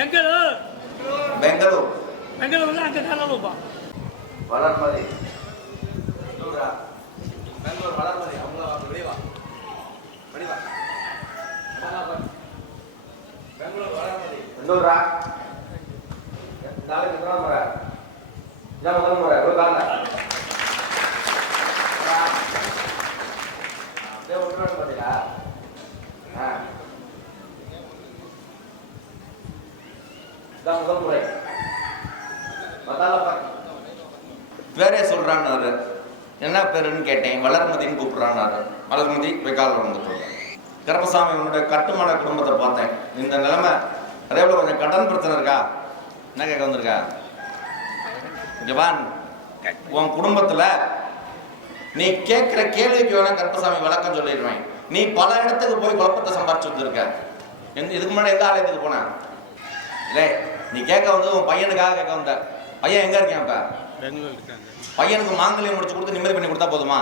பெங்களூர். பெங்களூர். பெங்களூர்ல அங்கே கலலுப்பா வளர்மதி. பெங்களூர் வளர்மதி அவங்கள வாங்க வெளியே வா. வெளியே வா. பெங்களூர் வளர்மதி. பெங்களூரா? நாளைக்கு எத்தனாவது முறை. இதான் முதல் முறை. ஒரு கால அப்படியே ஒன்று பார்த்தீங்களா ஆ. இதான் முதல் முறை. பேரே சொல்றான்னாரு என்ன பேருன்னு கேட்டேன். வளர்மதின்னு கூப்பிடுறான்னாரு வளர்மதி போய் காலில் கருப்பசாமி உன்னுடைய கட்டுமான குடும்பத்தை பார்த்தேன். இந்த நிலைமை அதே போல கொஞ்சம் கடன் பிரச்சனை இருக்கா? என்ன கேட்க வந்திருக்கா? ஜவான் உன் குடும்பத்தில் நீ கேட்குற கேள்விக்கு வேணால் கருப்பசாமி விளக்கம் சொல்லிடுவேன். நீ பல இடத்துக்கு போய் குழப்பத்தை சம்பாரிச்சு வந்திருக்க. எந்த இதுக்கு முன்னாடி எந்த ஆலயத்துக்கு போன? இல்லை நீ கேட்க வந்து உன் பையனுக்காக கேட்க வந்த. பையன் எங்க இருக்கேன் இப்ப? பெங்களூர் இருக்காங்க. பையனுக்கு மாங்கல்யம் முடிச்சு கொடுத்து நிம்மதி பண்ணி கொடுத்தா போதுமா?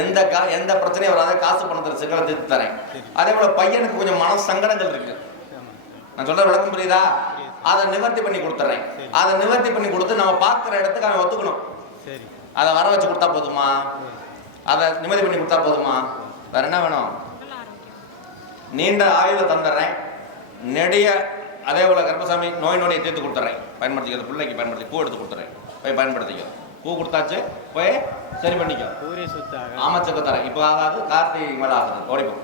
எந்த கா எந்த பிரச்சனையும் வராத. காசு பணத்தில் சிக்கலை தீர்த்து தரேன். அதே போல பையனுக்கு கொஞ்சம் மன சங்கடங்கள் இருக்கு. நான் சொல்ற விளக்கம் புரியுதா? அதை நிவர்த்தி பண்ணி கொடுத்துறேன். அதை நிவர்த்தி பண்ணி கொடுத்து நம்ம பார்க்குற இடத்துக்கு அவன் ஒத்துக்கணும். சரி. அதை வர வச்சு கொடுத்தா போதுமா? அதை நிம்மதி பண்ணி கொடுத்தா போதுமா? வேற என்ன வேணும்? நீண்ட ஆயுள தந்துடுறேன். நெடிய அதே போல கர்ப்பசாமி நோய் நொடியை தீர்த்து கொடுத்துட்றேன் பயன்படுத்திக்கிறது பிள்ளைக்கு பயன்படுத்தி பூ எடுத்து கொடுத்துறேன். போய் பயன்படுத்திக்கோ. பூ கொடுத்தாச்சு போய் சரி பண்ணிக்கோ. ஆமச்சக்கு தரேன். இப்போ ஆகாது கார்த்திகை மேலே ஆகுது. ஓடிப்போம்